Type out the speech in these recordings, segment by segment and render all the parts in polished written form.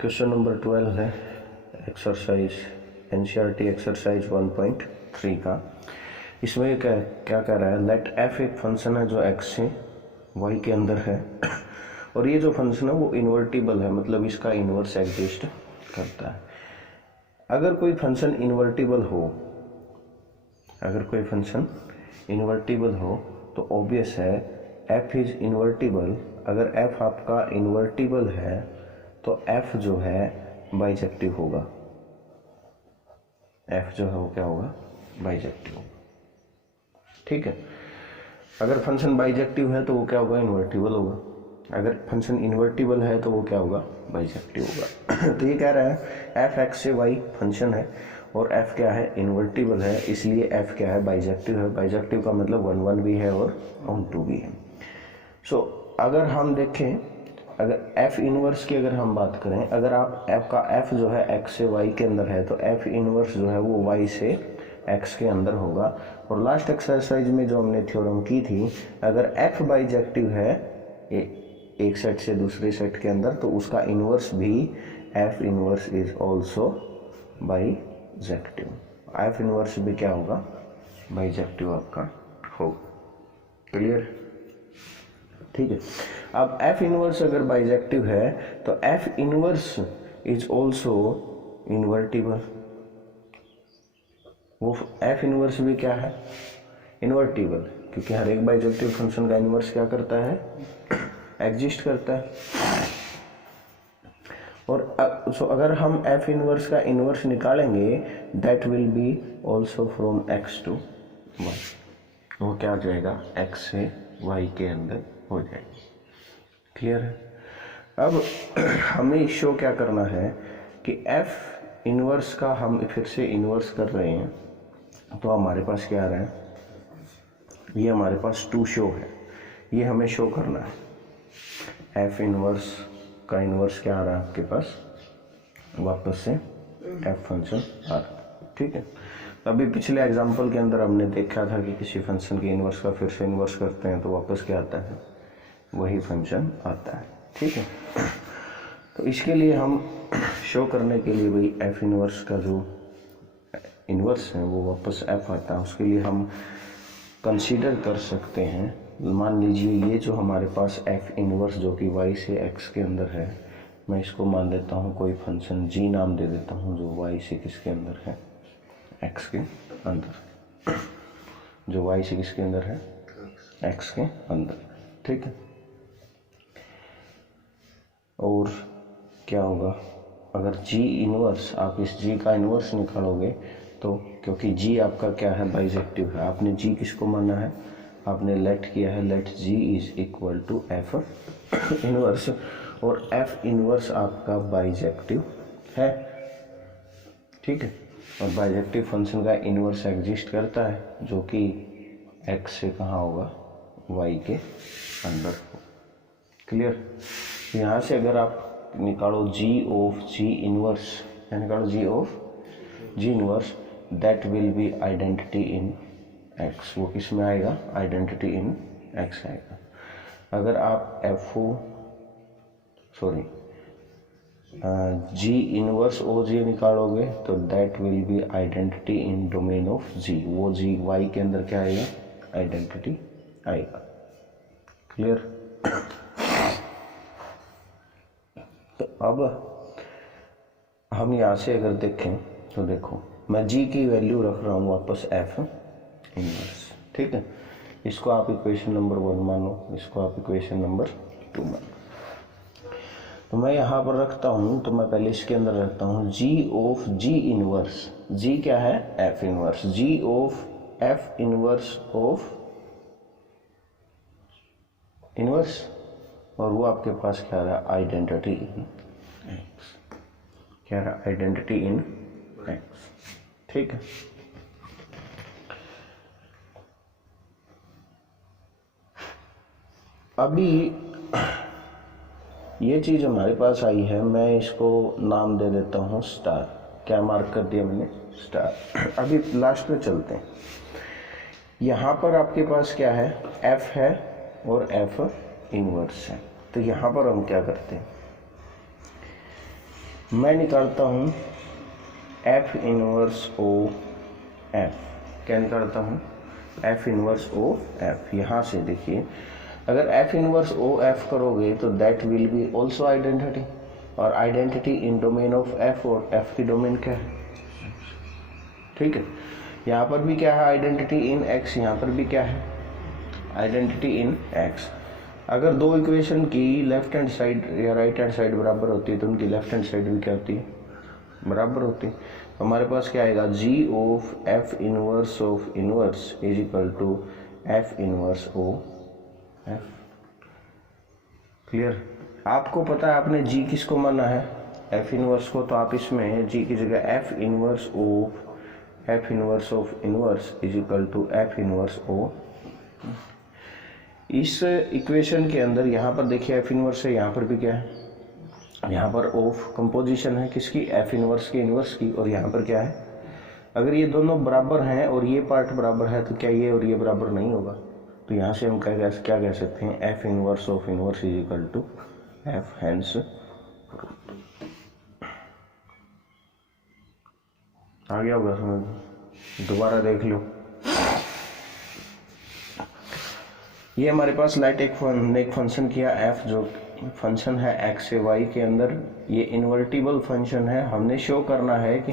Question number 12 है exercise NCERT exercise 1.3 का। इसमें क्या कह रहा है, लेट एफ एक फंक्शन है जो एक्स से वाई के अंदर है और ये जो फंक्शन है वो इन्वर्टिबल है, मतलब इसका इन्वर्स एग्जिस्ट करता है। अगर कोई फंक्शन इन्वर्टिबल हो तो ऑब्वियस है एफ इज इन्वर्टिबल। अगर एफ आपका इन्वर्टिबल है तो एफ जो है बाइजेक्टिव होगा। एफ जो है वो क्या होगा, बाइजेक्टिव होगा। ठीक है, अगर फंक्शन बाइजेक्टिव है तो वो क्या होगा, इन्वर्टिबल होगा। अगर फंक्शन इन्वर्टिबल है तो वो क्या होगा, बाइजेक्टिव होगा। तो ये कह रहा है एफ एक्स से वाई फंक्शन है और एफ क्या है, इन्वर्टिबल है, इसलिए एफ क्या है, बाइजेक्टिव है। बाइजेक्टिव का मतलब 1 1 भी है और 1 2 भी है। सो अगर हम देखें, अगर एफ इनवर्स की अगर हम बात करें, अगर आप एफ का एफ जो है एक्स से वाई के अंदर है तो एफ इनवर्स जो है वो वाई से एक्स के अंदर होगा। और लास्ट एक्सरसाइज में जो हमने थ्योरम की थी, अगर एफ बाइजेक्टिव है एक सेट से दूसरे सेट के अंदर तो उसका इनवर्स भी F inverse is also bijective. F inverse भी क्या होगा, बाइजेक्टिव आपका होगा। क्लियर, ठीक है। अब एफ इनवर्स अगर बाइजेक्टिव है तो F inverse is also invertible. वो एफ इनवर्स भी क्या है, इन्वर्टिबल, क्योंकि हर एक बाइजेक्टिव फंक्शन का इनवर्स क्या करता है, एग्जिस्ट करता है। और अगर हम एफ इनवर्स का इनवर्स निकालेंगे that will be also from X to Y. वो क्या हो जाएगा, एक्स से वाई के अंदर हो जाएगा। क्लियर है। अब हमें शो क्या करना है कि एफ इनवर्स का हम फिर से इनवर्स कर रहे हैं तो हमारे पास क्या आ रहा है, ये हमारे पास 2 शो है, ये हमें शो करना है। एफ इनवर्स का इनवर्स क्या आ रहा है आपके पास, वापस से एफ फंक्शन आ रहा है। ठीक है, अभी पिछले एग्जांपल के अंदर हमने देखा था कि किसी फंक्शन के इनवर्स का फिर से इनवर्स करते हैं तो वापस क्या आता है, वही फंक्शन आता है। ठीक है, तो इसके लिए हम शो करने के लिए भाई एफ इनवर्स का जो इनवर्स है वो वापस एफ आता है, उसके लिए हम कंसीडर कर सकते हैं, मान लीजिए ये जो हमारे पास एफ इनवर्स जो कि वाई से एक्स के अंदर है, मैं इसको मान लेता हूँ कोई फंक्शन जी नाम दे देता हूँ जो वाई से किसके अंदर है, एक्स के अंदर, जो वाई से किसके अंदर है, एक्स के अंदर। ठीक है, और क्या होगा, अगर जी इनवर्स, आप इस जी का इनवर्स निकालोगे तो क्योंकि जी आपका क्या है, बाइजेक्टिव है, आपने जी किसको माना है, आपने लेट किया है, let G is equal to F inverse, और एफ इनवर्स आपका बाइजेक्टिव है। ठीक है, और बाइजेक्टिव फंक्शन का इनवर्स एग्जिस्ट करता है जो कि एक्स से कहाँ होगा, वाई के अंदर हो। क्लियर, यहाँ से अगर आप निकालो जी ऑफ जी इनवर्स, निकालो G of G inverse, that will be identity in X. वो किस में आएगा, आइडेंटिटी इन एक्स आएगा। अगर आप जी इनवर्स ओ जी निकालोगे तो that will be identity in domain of G. वो जी वाई के अंदर क्या आएगा, आइडेंटिटी आएगा। क्लियर, तो अब हम यहाँ से अगर देखें तो देखो मैं जी की वैल्यू रख रहा हूँ वापस एफ इनवर्स। ठीक है, इसको आप इक्वेशन नंबर 1 मानो, इसको आप इक्वेशन नंबर 2 मानो। तो मैं यहाँ पर रखता हूँ, तो मैं पहले इसके अंदर रखता हूँ जी ऑफ जी इनवर्स। जी क्या है, F inverse. G of F inverse of inverse, और वो आपके पास क्या रहा, आइडेंटिटी इन एक्स। क्या रहा, आइडेंटिटी इन एक्स। ठीक है, अभी ये चीज हमारे पास आई है, मैं इसको नाम दे देता हूँ स्टार। क्या मार्क कर दिया मैंने, स्टार। अभी लास्ट में चलते हैं, यहाँ पर आपके पास क्या है, एफ है और एफ इनवर्स है। तो यहाँ पर हम क्या करते हैं, मैं निकालता हूँ एफ इनवर्स ओ एफ। क्या निकालता हूँ? एफ इनवर्स ओ एफ। यहाँ से देखिए, अगर एफ इनवर्स ओ एफ करोगे तो that will be also identity, और identity in domain of F, और एफ की डोमेन क्या है? ठीक है। यहाँ पर भी क्या है? Identity in X. यहाँ पर भी क्या है? Identity in X. अगर दो इक्वेशन की लेफ्ट हैंड साइड या राइट हैंड साइड बराबर होती है तो उनकी लेफ्ट हैंड साइड भी क्या होती है? बराबर होती है। तो हमारे पास क्या आएगा? G of F inverse is equal to F inverse O F. Clear? आपको पता है आपने जी किसको माना है? एफ इनवर्स को। तो आप इसमें जी की जगह F inverse of inverse is equal to F inverse O. इस इक्वेशन के अंदर यहाँ पर देखिए एफ इनवर्स है, यहाँ पर भी क्या है? यहाँ पर ऑफ कंपोजिशन है किसकी? एफ इनवर्स की, इनवर्स की। और यहाँ पर क्या है? अगर ये दोनों बराबर हैं और ये पार्ट बराबर है तो क्या ये और ये बराबर नहीं होगा? तो यहाँ से हम क्या कह सकते हैं? F inverse of inverse is equal to F, hence आ गया होगा समझ? दोबारा देख लो। ये हमारे पास लाइट एक फंक्शन किया एफ, जो फंक्शन है एक्स से वाई के अंदर। ये इन्वर्टिबल फंक्शन है। हमने शो करना है कि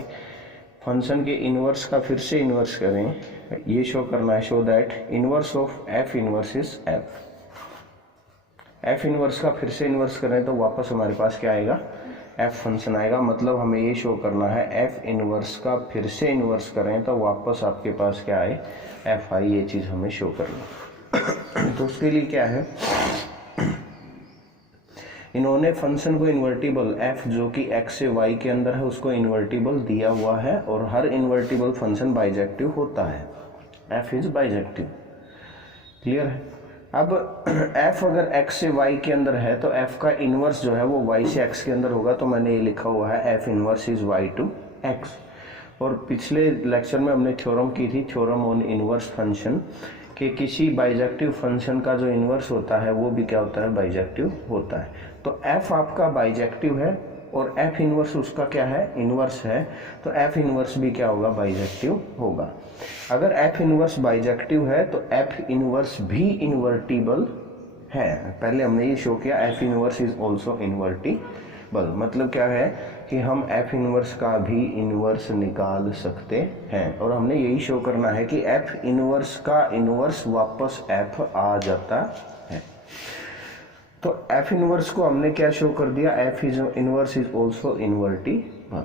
फंक्शन के इन्वर्स का फिर से इन्वर्स करें, ये शो करना है। Show that inverse of F inverse is F. F inverse का फिर से इन्वर्स करें तो वापस हमारे पास क्या आएगा? एफ फंक्शन आएगा। मतलब हमें ये शो करना है एफ इन्वर्स का फिर से इन्वर्स करें तो वापस आपके पास क्या आए? F I. ये चीज़ हमें शो करना। तो उसके लिए क्या है, इन्होंने फंक्शन को इन्वर्टिबल एफ जो कि एक्स से वाई के अंदर है उसको इन्वर्टिबल दिया हुआ है, और हर इन्वर्टिबल फंक्शन बाइजेक्टिव होता है। F is bijective. क्लियर है? अब एफ अगर एक्स से वाई के अंदर है तो एफ का इन्वर्स जो है वो वाई से एक्स के अंदर होगा। तो मैंने ये लिखा हुआ है F inverse is Y to X. और पिछले लेक्चर में हमने थ्योरम की थी, थ्योरम ऑन इन्वर्स फंक्शन, कि किसी बाइजेक्टिव फंक्शन का जो इन्वर्स होता है वो भी क्या होता है? बाइजेक्टिव होता है। तो एफ आपका बाइजेक्टिव है और एफ इन्वर्स उसका क्या है? इन्वर्स है। तो एफ इन्वर्स भी क्या होगा? बाइजेक्टिव होगा। अगर एफ इन्वर्स बाइजेक्टिव है तो एफ इन्वर्स भी इन्वर्टिबल है। पहले हमने ये शो किया F inverse is also invertible. मतलब क्या है कि हम एफ इन्वर्स का भी इन्वर्स निकाल सकते हैं, और हमने यही शो करना है कि एफ इन्वर्स का इन्वर्स वापस एफ आ जाता है। तो एफ इन्वर्स को हमने क्या शो कर दिया? F is inverse is also invertible.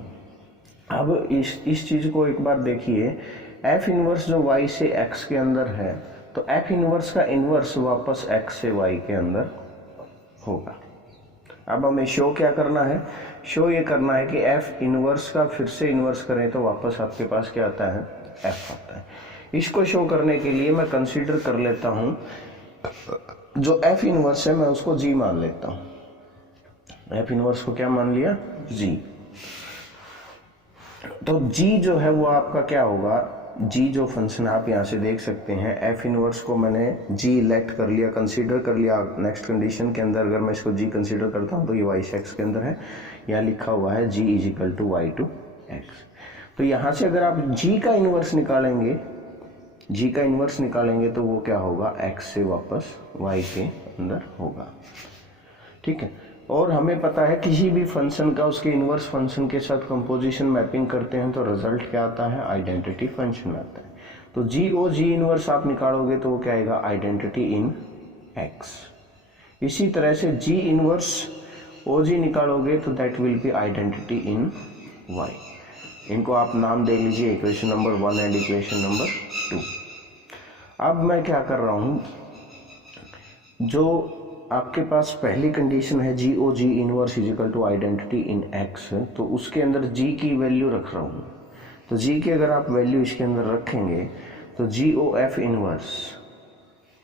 अब इस चीज को एक बार देखिए, एफ इन्वर्स जो y से x के अंदर है तो एफ इन्वर्स का इन्वर्स वापस x से y के अंदर होगा। अब हमें शो क्या करना है? शो ये करना है कि एफ इन्वर्स का फिर से इन्वर्स करें तो वापस आपके पास क्या आता है? एफ आता है। इसको शो करने के लिए मैं कंसीडर कर लेता हूं जो एफ इन्वर्स है मैं उसको जी मान लेता हूं। एफ इन्वर्स को क्या मान लिया? जी। तो जी जो है वो आपका क्या होगा? जी जो फंक्शन आप यहाँ से देख सकते हैं, एफ इनवर्स को मैंने जी लेट कर लिया, कंसीडर कर लिया। नेक्स्ट कंडीशन के अंदर अगर मैं इसको जी कंसीडर करता हूँ तो ये वाई से एक्स के अंदर है। यहाँ लिखा हुआ है G is equal to Y to X. तो यहाँ से अगर आप जी का इन्वर्स निकालेंगे, जी का इन्वर्स निकालेंगे तो वो क्या होगा? एक्स से वापस वाई के अंदर होगा। ठीक है। और हमें पता है किसी भी फंक्शन का उसके इन्वर्स फंक्शन के साथ कंपोजिशन मैपिंग करते हैं तो रिजल्ट क्या आता है? आइडेंटिटी फंक्शन आता है। तो जी ओ जी इन्वर्स आप निकालोगे तो वो क्या आएगा? Identity in X. इसी तरह से जी इन्वर्स ओ जी निकालोगे तो that will be identity in Y. इनको आप नाम दे लीजिए equation number 1 and equation number 2। अब मैं क्या कर रहा हूं, जो आपके पास पहली कंडीशन है G O G inverse is equal to identity in X, तो उसके अंदर जी की वैल्यू रख रहा हूँ। तो जी की अगर आप वैल्यू इसके अंदर रखेंगे तो जी ओ एफ इनवर्स,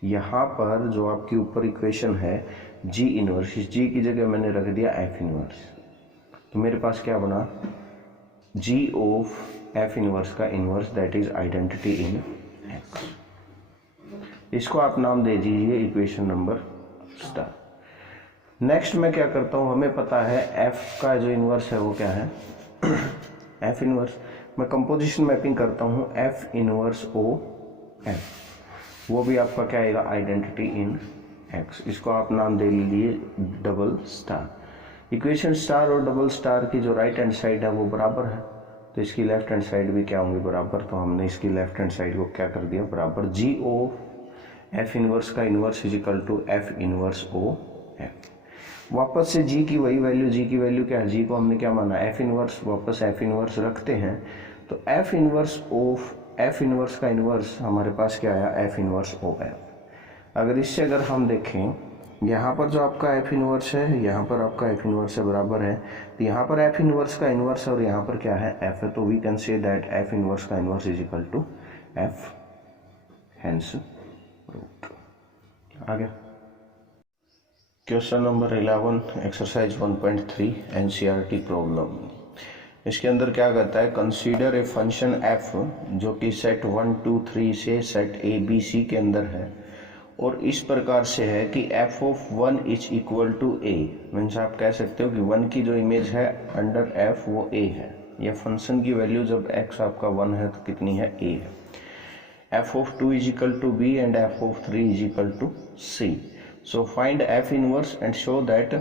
यहाँ पर जो आपकी ऊपर इक्वेशन है जी इनवर्स, इस जी की जगह मैंने रख दिया एफ इनवर्स। तो मेरे पास क्या बना? जी ऑफ एफ इनवर्स का inverse that is identity in x. इसको आप नाम दे दीजिए इक्वेशन नंबर स्टार। नेक्स्ट मैं क्या करता हूँ, हमें पता है एफ का जो इन्वर्स है वो क्या है, एफ इन्वर्स। मैं कंपोजिशन मैपिंग करता हूँ एफ इन्वर्स ओ एफ, वो भी आपका क्या आएगा, आइडेंटिटी इन एक्स। इसको आप नाम दे लीजिए डबल स्टार। इक्वेशन स्टार और डबल स्टार की जो राइट हैंड साइड है वो बराबर है, तो इसकी लेफ्ट हैंड साइड भी क्या होंगी, बराबर। तो हमने इसकी लेफ्ट हैंड साइड को क्या कर दिया, बराबर। जी ओ एफ इनवर्स का inverse is equal to F inverse O F. वापस से जी की वही वैल्यू, जी की वैल्यू क्या है, जी को हमने क्या माना, एफ इनवर्स, वापस एफ इनवर्स रखते हैं। तो F inverse of F inverse का इनवर्स हमारे पास क्या आया, एफ इनवर्स ओ एफ। अगर इससे अगर हम देखें, यहाँ पर जो आपका एफ इनवर्स है, यहाँ पर आपका एफ इनवर्स है, बराबर है। तो यहाँ पर एफ इनवर्स का इनवर्स है और यहाँ पर क्या है, एफ है। तो we can say that F inverse का inverse is equal to F, hence रूट। आ गया। Question number 11 exercise 1.3 NCERT problem. इसके अंदर क्या कहता है, कंसीडर ए फंक्शन एफ जो कि सेट 1 2 3 से सेट ए बी सी के अंदर है और इस प्रकार से है कि F of 1 is equal to A. Means आप कह सकते हो कि 1 की जो इमेज है अंडर एफ वो ए है। यह फंक्शन की वैल्यू जब एक्स आपका 1 है तो कितनी है, ए है। F of 2 is equal to B and F of 3 is equal to C. So find F inverse and show that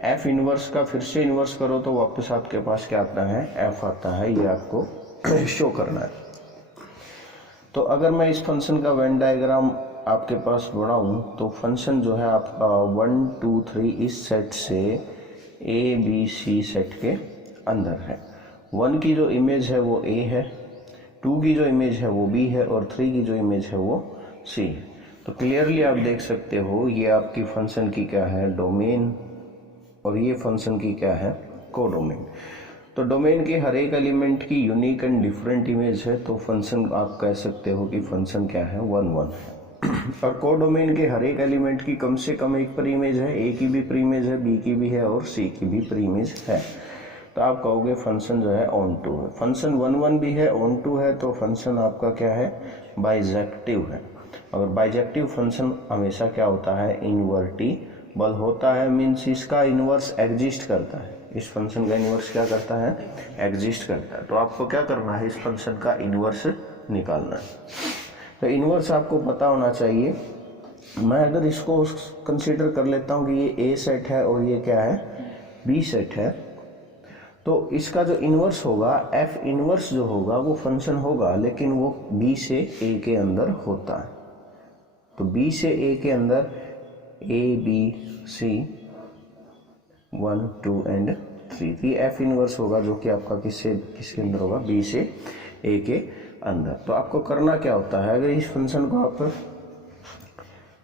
F inverse का फिर से इनवर्स करो तो वापस आपके पास क्या आता है, एफ आता है। ये आपको शो करना है। तो अगर मैं इस फंक्शन का वेन डायग्राम आपके पास बनाऊं तो फंक्शन जो है आपका 1 2 3 इस सेट से ए बी सी सेट के अंदर है। 1 की जो इमेज है वो ए है, 2 की जो इमेज है वो बी है और 3 की जो इमेज है वो सी है। तो क्लियरली आप देख सकते हो ये आपकी फंक्शन की क्या है, डोमेन, और ये फंक्शन की क्या है, कोडोमेन। तो डोमेन के हर एक एलिमेंट की यूनिक एंड डिफरेंट इमेज है, तो फंक्शन आप कह सकते हो कि फंक्शन क्या है, 1 1 है। और कोडोमेन के हर एक एलिमेंट की कम से कम एक पर इमेज है, ए की भी प्री इमेज है, बी की भी है और सी की भी प्री इमेज है। तो आप कहोगे फंक्शन जो है ऑन टू है। फंक्शन 1 1 भी है, ऑन टू है, तो फंक्शन आपका क्या है, बाइजेक्टिव है। अगर बाइजेक्टिव फंक्शन हमेशा क्या होता है, इनवर्टिबल होता है। मीन्स इसका इनवर्स एग्जिस्ट करता है। इस फंक्शन का इनवर्स क्या करता है, एग्जिस्ट करता है। तो आपको क्या करना है, इस फंक्शन का इनवर्स निकालना है। तो इनवर्स आपको पता होना चाहिए। मैं अगर इसको कंसीडर कर लेता हूँ कि ये ए सेट है और ये क्या है, बी सेट है, तो इसका जो इनवर्स होगा, एफ इनवर्स जो होगा वो फंक्शन होगा, लेकिन वो बी से ए के अंदर होता है। तो बी से ए के अंदर ए बी सी 1 2 एंड 3, ये एफ इनवर्स होगा जो कि आपका किसके अंदर होगा, बी से ए के अंदर। तो आपको करना क्या होता है, अगर इस फंक्शन को आप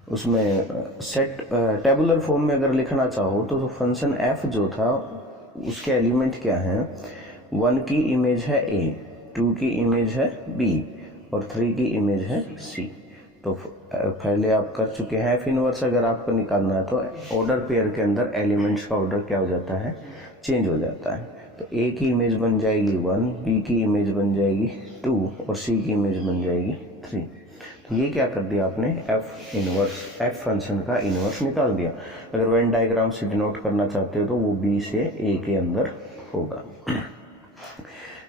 उसमें सेट टेबुलर फॉर्म में अगर लिखना चाहो तो फंक्शन एफ जो था उसके एलिमेंट क्या हैं, 1 की इमेज है ए, 2 की इमेज है बी और 3 की इमेज है सी। तो पहले आप कर चुके हैं। एफ इनवर्स अगर आपको निकालना है तो ऑर्डर पेयर के अंदर एलिमेंट्स का ऑर्डर क्या हो जाता है, चेंज हो जाता है। तो ए की इमेज बन जाएगी 1, बी की इमेज बन जाएगी 2 और सी की इमेज बन जाएगी 3। तो ये क्या कर दिया आपने, एफ इनवर्स, एफ फंक्शन का इनवर्स निकाल दिया। अगर वेन डायग्राम से डिनोट करना चाहते हो तो वो बी से ए के अंदर होगा।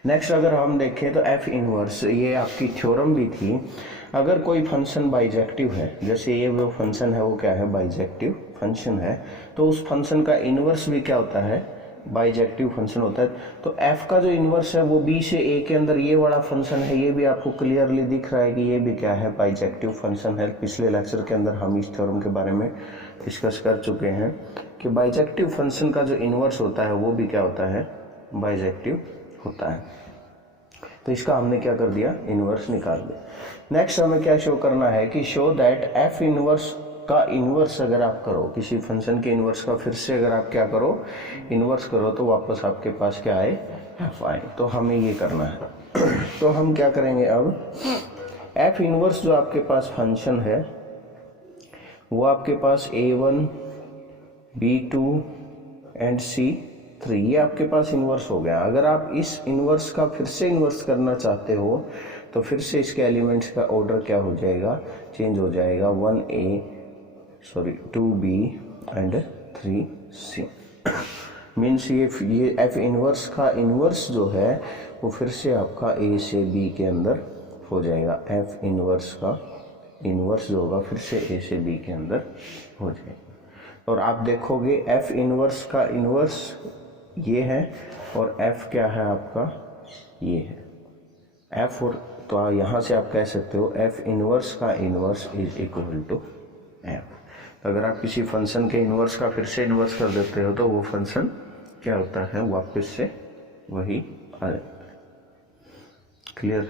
नेक्स्ट अगर हम देखें तो एफ इनवर्स, ये आपकी थ्योरम भी थी। अगर कोई फंक्शन बाइजेक्टिव है, जैसे ये वो फंक्शन है वो क्या है, बाइजेक्टिव फंक्शन है, तो उस फंक्शन का इनवर्स भी क्या होता है, बाइजेक्टिव फंक्शन होता है। तो एफ का जो इनवर्स है वो बी से ए के अंदर ये वाला फंक्शन है, ये भी आपको क्लियरली दिख रहा है कि ये भी क्या है, बाइजेक्टिव फंक्शन है। पिछले लेक्चर के अंदर हम इस थ्योरम के बारे में डिस्कस कर चुके हैं कि बाइजेक्टिव फंक्शन का जो इनवर्स होता है वो भी क्या होता है, बाइजेक्टिव होता है। तो इसका हमने क्या कर दिया, इनवर्स निकाल दिया। नेक्स्ट हमें क्या शो करना है कि शो दैट एफ इनवर्स का इनवर्स अगर आप करो, किसी फंक्शन के इनवर्स का फिर से अगर आप क्या करो, इनवर्स करो, तो वापस आपके पास क्या आए, एफ आए। तो हमें ये करना है। तो हम क्या करेंगे अब, एफ इनवर्स जो आपके पास फंक्शन है वो आपके पास A1 B2 एंड C3, ये आपके पास इनवर्स हो गया। अगर आप इस इनवर्स का फिर से इनवर्स करना चाहते हो तो फिर से इसके एलिमेंट्स का ऑर्डर क्या हो जाएगा, चेंज हो जाएगा। 2B and 3 C. मीन्स ये एफ इनवर्स का इनवर्स जो है वो फिर से आपका ए से बी के अंदर हो जाएगा। एफ इनवर्स का इनवर्स जो होगा फिर से ए से बी के अंदर हो जाएगा। और आप देखोगे एफ इनवर्स का इनवर्स ये है और एफ क्या है आपका, ये है एफ। और तो यहाँ से आप कह सकते हो एफ इनवर्स का inverse is equal to F. तो अगर आप किसी फंक्शन के इनवर्स का फिर से इनवर्स कर देते हो तो वो फंक्शन क्या होता है, वापस से वही आ जाता है। क्लियर।